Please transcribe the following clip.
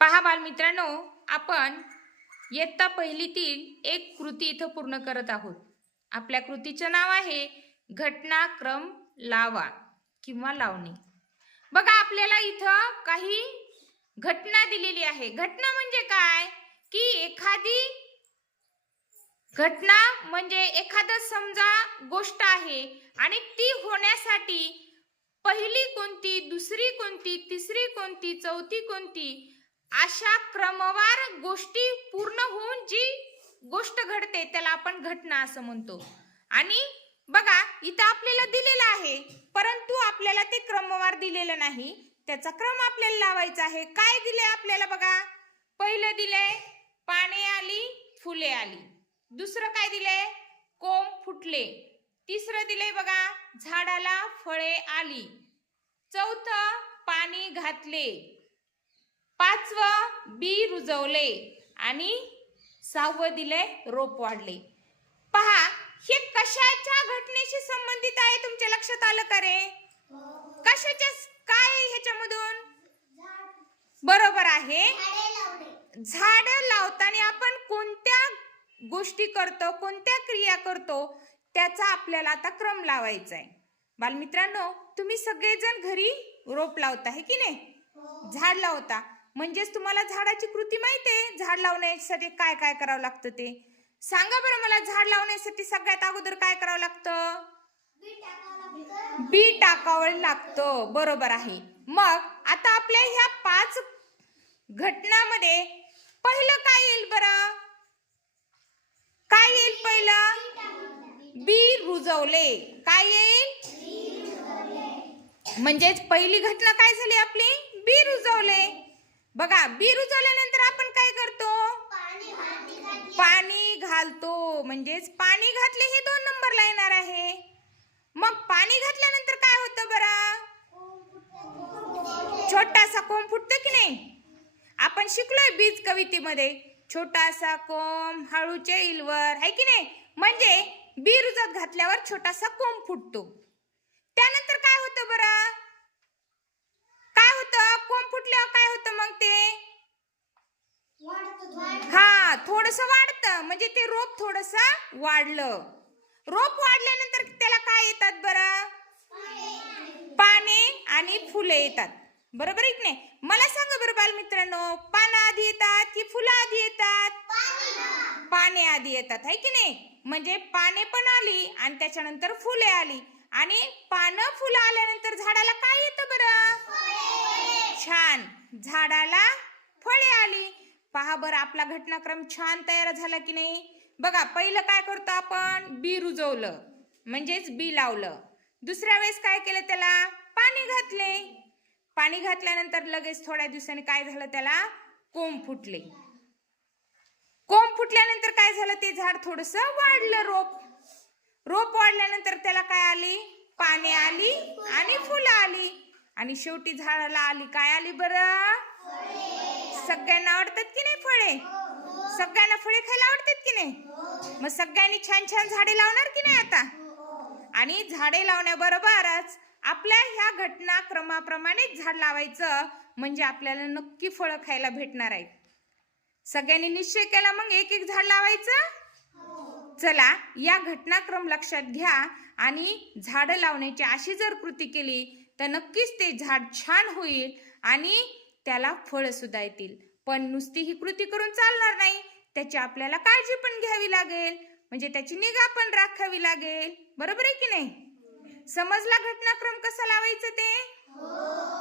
पहा बालमित्रांनो आपण इयत्ता पहिलीतील एक कृती इथं पूर्ण करत आहोत. आपल्या कृतीचं नाव आहे घटनाक्रम लावा किंवा लावणे. बघा आपल्याला इथं काही घटना दिलेली आहे. घटना म्हणजे काय? की एखादी घटना म्हणजे एखादं समजा गोष्ट आहे आणि ती होण्यासाठी पहिली कोणती दुसरी कोणती तिसरी कोणती चौथी कोणती अशा क्रमवार गोष्टी पूर्ण होऊन जी गोष्ट घडते त्याला आपण घटना असं म्हणतो. आणि बघा इथं आपल्याला दिलेलं आहे परंतु आपल्याला ते क्रमवार दिलेलं नाही. त्याचा क्रम आपल्याला लावायचा आहे. काय दिले आपल्याला बघा? पहिलं दिलंय पाने आली फुले आली. दुसरं काय दिलंय? कोंब फुटले. तिसरं दिलंय बघा झाडाला फळे आली. चौथं पाणी घातले. पाचवं बी रुजवले आणि सहावं दिले रोप वाढले. पहा हे कशाच्या घटनेशी संबंधित आहे तुमच्या लक्षात आलं का रे? कशाच्या काय ह्याच्यामधून? बरोबर आहे. झाड लावताना आपण कोणत्या गोष्टी करतो कोणत्या क्रिया करतो त्याचा आपल्याला आता क्रम लावायचा आहे बालमित्रांनो तुम्ही सगळेजण घरी रोप लावता आहे की नाही? झाड लावता. म्हणजेच तुम्हाला झाडाची कृती माहिती आहे? झाड लावण्यासाठी काय काय करावं लागतं ते? सांगा बरं मला झाड लावण्यासाठी सगळ्यात अगोदर काय करावं लागतं? बी टाकावं लागतं. बरोबर आहे. मग आता आपल्या ह्या पाच घटनामध्ये पहिलं काय येईल बरं? काय येईल पहिलं? बी रुजवले. काय येईल? म्हणजेच पहिली घटना काय झाली आपली? बी रुजवले. बघा बी रुजवल्यानंतर आपण काय करतो? पाणी घालतो. म्हणजेच पाणी घातले हे दोन नंबरला येणार आहे. मग पाणी घातल्यानंतर काय होतं बरं? छोटासा कोंब फुटतो की नाही? आपण शिकलोय बीज कवितेमध्ये छोटासा कोंब हळूचे इलवर आहे की नाही? म्हणजे बी रुजत घातल्यावर छोटासा कोंब फुटतो. त्यानंतर काय होतं बरं काय होतं कोंब फुटल्यावर काय होतं मग ते हा थोडस वाढतं. म्हणजे ते रोप थोडस वाढलं. रोप वाढल्यानंतर त्याला काय येतात बरं? पाने आणि फुले येतात. बरोबर आहे की नाही? मला सांगा बरं बालमित्रांनो पानं आधी येतात की फुलं आधी येतात? पाने आधी येतात आहे की नाही? म्हणजे पाने पण आली आणि त्याच्यानंतर फुले आली. आणि पानं फुलं आल्यानंतर झाडाला काय येतं बरं? छान. झाडाला फळे आली. पहा बरं आपला घटनाक्रम छान तयार झाला की नाही? बघा पहिलं काय करतो आपण? बी रुजवलं म्हणजेच बी लावलं. दुसऱ्या वेळेस काय केलं त्याला? पाणी घातले. पाणी घातल्यानंतर लगेच थोड्या दिवसांनी काय झालं त्याला? कोंब फुटले. कोंब फुटल्यानंतर काय झालं? ते झाड थोडस वाढलं रोप. रोप वाढल्यानंतर त्याला काय आली? पाने आली आणि फुलं आली. आणि शेवटी झाडाला आली काय आली बरं? सगळ्यांना आवडतात की नाही फळे? सगळ्यांना फळे खायला आवडतात की नाही? मग सगळ्यांनी छान छान झाडे लावणार की नाही आता? आणि झाडे लावण्याबरोबरच आपल्या ह्या घटनाक्रमाप्रमाणे झाड लावायचं म्हणजे आपल्याला नक्की फळं खायला भेटणार आहे. सगळ्यांनी निश्चय केला मग एक एक झाड लावायचं? चला या घटनाक्रम लक्षात घ्या आणि झाडं लावण्याची अशी जर कृती केली तर नक्कीच ते झाड छान होईल आणि त्याला फळं सुद्धा येतील. पण नुसती ही कृती करून चालणार नाही. त्याची आपल्याला काळजी पण घ्यावी लागेल. म्हणजे त्याची निगा पण राखावी लागेल. बरोबर आहे की नाही? समजला घटनाक्रम कसा लावायचं ते? हो.